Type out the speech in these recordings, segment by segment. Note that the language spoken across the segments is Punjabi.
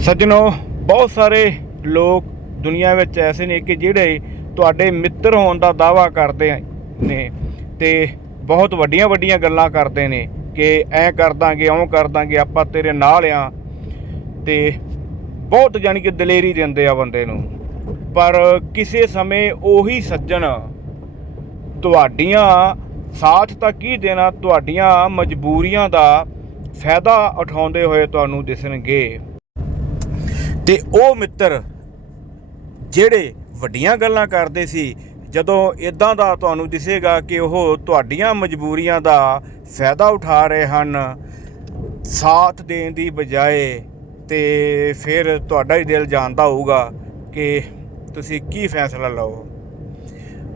ਸੱਜਣੋ, ਬਹੁਤ ਸਾਰੇ ਲੋਕ ਦੁਨੀਆ ਵਿੱਚ ਐਸੇ ਨੇ ਕਿ ਜਿਹੜੇ ਤੁਹਾਡੇ ਮਿੱਤਰ ਹੋਣ ਦਾ ਦਾਵਾ ਕਰਦੇ ਨੇ ਤੇ ਬਹੁਤ ਵੱਡੀਆਂ ਵੱਡੀਆਂ ਗੱਲਾਂ ਕਰਦੇ ਨੇ ਕਿ ਐਂ ਕਰ ਦਾਂਗੇ ਓਂ ਕਰ ਦਾਂਗੇ, ਆਪਾਂ ਤੇਰੇ ਨਾਲ ਆ। ਤੇ ਬਹੁਤ ਜਾਣੀ ਕਿ ਦਲੇਰੀ ਦਿੰਦੇ ਆ ਬੰਦੇ ਨੂੰ। ਪਰ ਕਿਸੇ ਸਮੇਂ ਉਹੀ ਸੱਜਣ ਤੁਹਾਡੀਆਂ ਸਾਥ ਤਾਂ ਕੀ ਦੇਣਾ, ਤੁਹਾਡੀਆਂ ਮਜਬੂਰੀਆਂ ਦਾ ਫਾਇਦਾ ਉਠਾਉਂਦੇ ਹੋਏ ਤੁਹਾਨੂੰ ਦਿਸਣਗੇ। ਤੇ ਉਹ ਮਿੱਤਰ ਜਿਹੜੇ ਵੱਡੀਆਂ ਗੱਲਾਂ ਕਰਦੇ ਸੀ, ਜਦੋਂ ਇਦਾਂ ਦਾ ਤੁਹਾਨੂੰ ਦਿਸੇਗਾ ਕਿ ਉਹ ਤੁਹਾਡੀਆਂ ਮਜਬੂਰੀਆਂ ਦਾ ਫਾਇਦਾ ਉਠਾ ਰਹੇ ਹਨ, ਸਾਥ ਦੇਣ ਦੀ ਬਜਾਏ ਤੇ ਫਿਰ ਤੁਹਾਡਾ ਹੀ ਦਿਲ ਜਾਣਦਾ ਹੋਊਗਾ ਕਿ ਤੁਸੀਂ ਕੀ ਫੈਸਲਾ ਲਓ।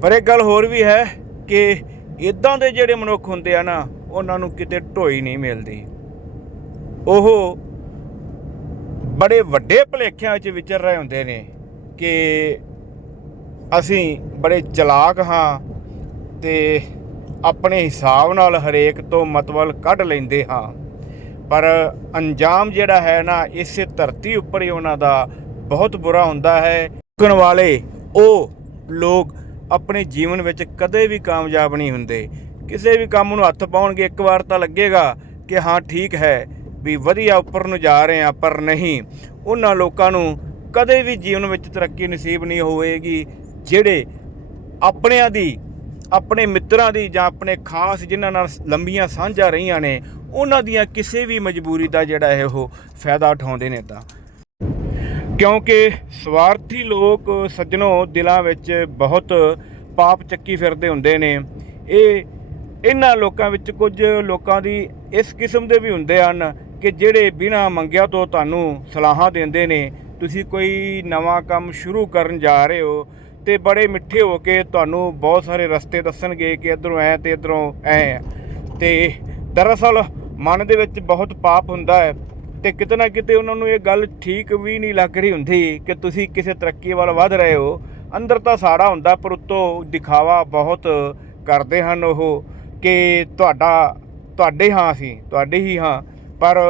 ਪਰ ਇੱਕ ਗੱਲ ਹੋਰ ਵੀ ਹੈ ਕਿ ਇਦਾਂ ਦੇ ਜਿਹੜੇ ਮਨੁੱਖ ਹੁੰਦੇ ਆ ਨਾ, ਉਹਨਾਂ ਨੂੰ ਕਿਤੇ ਢੋਈ ਨਹੀਂ ਮਿਲਦੀ। ਉਹ ਬੜੇ ਵੱਡੇ ਭਲੇਖਿਆਂ ਵਿੱਚ ਵਿਚਰ ਰਹੇ ਹੁੰਦੇ ਨੇ ਕਿ ਅਸੀਂ ਬੜੇ ਚਲਾਕ ਹਾਂ ਤੇ ਆਪਣੇ ਹਿਸਾਬ ਨਾਲ ਹਰੇਕ ਤੋਂ ਮਤਲਬ ਕੱਢ ਲੈਂਦੇ ਹਾਂ। ਪਰ ਅੰਜਾਮ ਜਿਹੜਾ ਹੈ ਨਾ, ਇਸੇ ਧਰਤੀ ਉੱਪਰ ਹੀ ਉਹਨਾਂ ਦਾ ਬਹੁਤ ਬੁਰਾ ਹੁੰਦਾ ਹੈ। ਰੁਕਣ ਵਾਲੇ, ਉਹ ਲੋਕ ਆਪਣੇ ਜੀਵਨ ਵਿੱਚ ਕਦੇ ਵੀ ਕਾਮਯਾਬ ਨਹੀਂ ਹੁੰਦੇ। ਕਿਸੇ ਵੀ ਕੰਮ ਨੂੰ ਹੱਥ ਪਾਉਣਗੇ, ਇੱਕ ਵਾਰ ਤਾਂ ਲੱਗੇਗਾ ਕਿ ਹਾਂ, ਠੀਕ ਹੈ। ਵੀ ਵਧੀਆ ਉੱਪਰ ਨੂੰ ਜਾ ਰਹੇ ਆ ਪਰ ਨਹੀਂ। ਉਹਨਾਂ ਲੋਕਾਂ ਨੂੰ ਕਦੇ ਵੀ ਜੀਵਨ ਵਿੱਚ ਤਰੱਕੀ ਨਸੀਬ ਨਹੀਂ ਹੋਵੇਗੀ ਜਿਹੜੇ ਆਪਣਿਆਂ ਦੀ, ਆਪਣੇ ਮਿੱਤਰਾਂ ਦੀ ਜਾਂ ਆਪਣੇ ਖਾਸ ਜਿਨ੍ਹਾਂ ਨਾਲ ਲੰਬੀਆਂ ਸਾਂਝਾਂ ਰਹੀਆਂ ਨੇ, ਉਹਨਾਂ ਦੀਆਂ ਕਿਸੇ ਵੀ ਮਜਬੂਰੀ ਦਾ ਜਿਹੜਾ ਹੈ ਉਹ ਫਾਇਦਾ ਉਠਾਉਂਦੇ ਨੇ ਤਾਂ। ਕਿਉਂਕਿ ਸਵਾਰਥੀ ਲੋਕ ਸੱਜਣੋ ਦਿਲਾਂ ਵਿੱਚ ਬਹੁਤ ਪਾਪ ਚੱਕੀ ਫਿਰਦੇ ਹੁੰਦੇ ਨੇ। ਇਹ, ਇਹਨਾਂ ਲੋਕਾਂ ਵਿੱਚ ਕੁਝ ਲੋਕਾਂ ਦੀ ਇਸ ਕਿਸਮ ਦੇ ਵੀ ਹੁੰਦੇ ਹਨ ਕਿ ਜਿਹੜੇ ਬਿਨਾਂ ਮੰਗਿਆ ਤੋਂ ਤੁਹਾਨੂੰ ਸਲਾਹਾਂ ਦਿੰਦੇ ਨੇ, ਤੁਸੀਂ ਕੋਈ ਨਵਾਂ ਕੰਮ ਸ਼ੁਰੂ ਕਰਨ ਜਾ ਰਹੇ ਹੋ ਤੇ ਬੜੇ ਮਿੱਠੇ ਹੋ ਕੇ ਤੁਹਾਨੂੰ ਬਹੁਤ ਸਾਰੇ ਰਸਤੇ ਦੱਸਣਗੇ ਕਿ ਇਧਰੋਂ ਐ ਤੇ ਇਧਰੋਂ ਐ ਆ। ਤੇ ਦਰਅਸਲ ਮਨ ਦੇ ਵਿੱਚ ਬਹੁਤ ਪਾਪ ਹੁੰਦਾ ਹੈ ਤੇ ਕਿਤੇ ਨਾ ਕਿਤੇ ਉਹਨਾਂ ਨੂੰ ਇਹ ਗੱਲ ਠੀਕ ਵੀ ਨਹੀਂ ਲੱਗ ਰਹੀ ਹੁੰਦੀ ਕਿ ਤੁਸੀਂ ਕਿਸੇ ਤਰੱਕੀ ਵੱਲ ਵਧ ਰਹੇ ਹੋ ਅੰਦਰ ਤਾਂ ਸਾੜਾ ਹੁੰਦਾ ਪਰ ਉੱਤੋਂ ਦਿਖਾਵਾ ਬਹੁਤ ਕਰਦੇ ਹਨ ਉਹ ਕਿ ਤੁਹਾਡਾ, ਤੁਹਾਡੇ ਹਾਂ ਅਸੀਂ, ਤੁਹਾਡੇ ਹੀ ਹਾਂ ਪਰ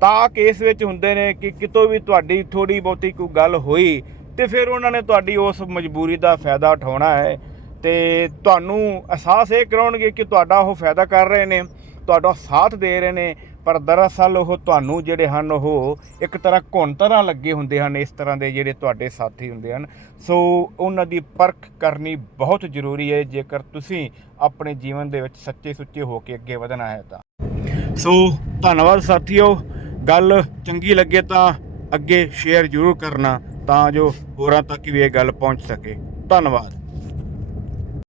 ਤਾਂ ਕੇਸ ਵਿੱਚ ਹੁੰਦੇ ਨੇ ਕਿ ਕਿਤੋਂ ਵੀ ਤੁਹਾਡੀ ਥੋੜੀ ਬਹੁਤੀ ਕੋਈ ਗੱਲ ਹੋਈ ਤੇ ਫਿਰ ਉਹਨਾਂ ਨੇ ਤੁਹਾਡੀ ਉਸ ਮਜਬੂਰੀ ਦਾ ਫਾਇਦਾ ਉਠਾਉਣਾ ਹੈ ਤੇ ਤੁਹਾਨੂੰ ਅਹਿਸਾਸ ਇਹ ਕਰਾਉਣਗੇ ਕਿ ਤੁਹਾਡਾ ਉਹ ਫਾਇਦਾ ਕਰ ਰਹੇ ਨੇ, ਤੁਹਾਡਾ ਸਾਥ ਦੇ ਰਹੇ ਨੇ, ਪਰ ਦਰਅਸਲ ਉਹ ਤੁਹਾਨੂੰ ਜਿਹੜੇ ਹਨ ਉਹ ਇੱਕ ਤਰ੍ਹਾਂ ਘੁਣ ਤਰ੍ਹਾਂ ਲੱਗੇ ਹੁੰਦੇ ਹਨ, ਇਸ ਤਰ੍ਹਾਂ ਦੇ ਜਿਹੜੇ ਤੁਹਾਡੇ ਸਾਥੀ ਹੁੰਦੇ ਹਨ। ਸੋ ਉਹਨਾਂ ਦੀ ਪਰਖ ਕਰਨੀ ਬਹੁਤ ਜ਼ਰੂਰੀ ਹੈ, ਜੇਕਰ ਤੁਸੀਂ ਆਪਣੇ ਜੀਵਨ ਦੇ ਵਿੱਚ ਸੱਚੇ ਸੁੱਚੇ ਹੋ ਕੇ ਅੱਗੇ ਵਧਣਾ ਹੈ ਤਾਂ। ਸੋ ਧੰਨਵਾਦ ਸਾਥੀਓ, ਗੱਲ ਚੰਗੀ ਲੱਗੇ ਤਾਂ ਅੱਗੇ ਸ਼ੇਅਰ ਜ਼ਰੂਰ ਕਰਨਾ ਤਾਂ ਜੋ ਹੋਰਾਂ ਤੱਕ ਵੀ ਇਹ ਗੱਲ ਪਹੁੰਚ ਸਕੇ। ਧੰਨਵਾਦ।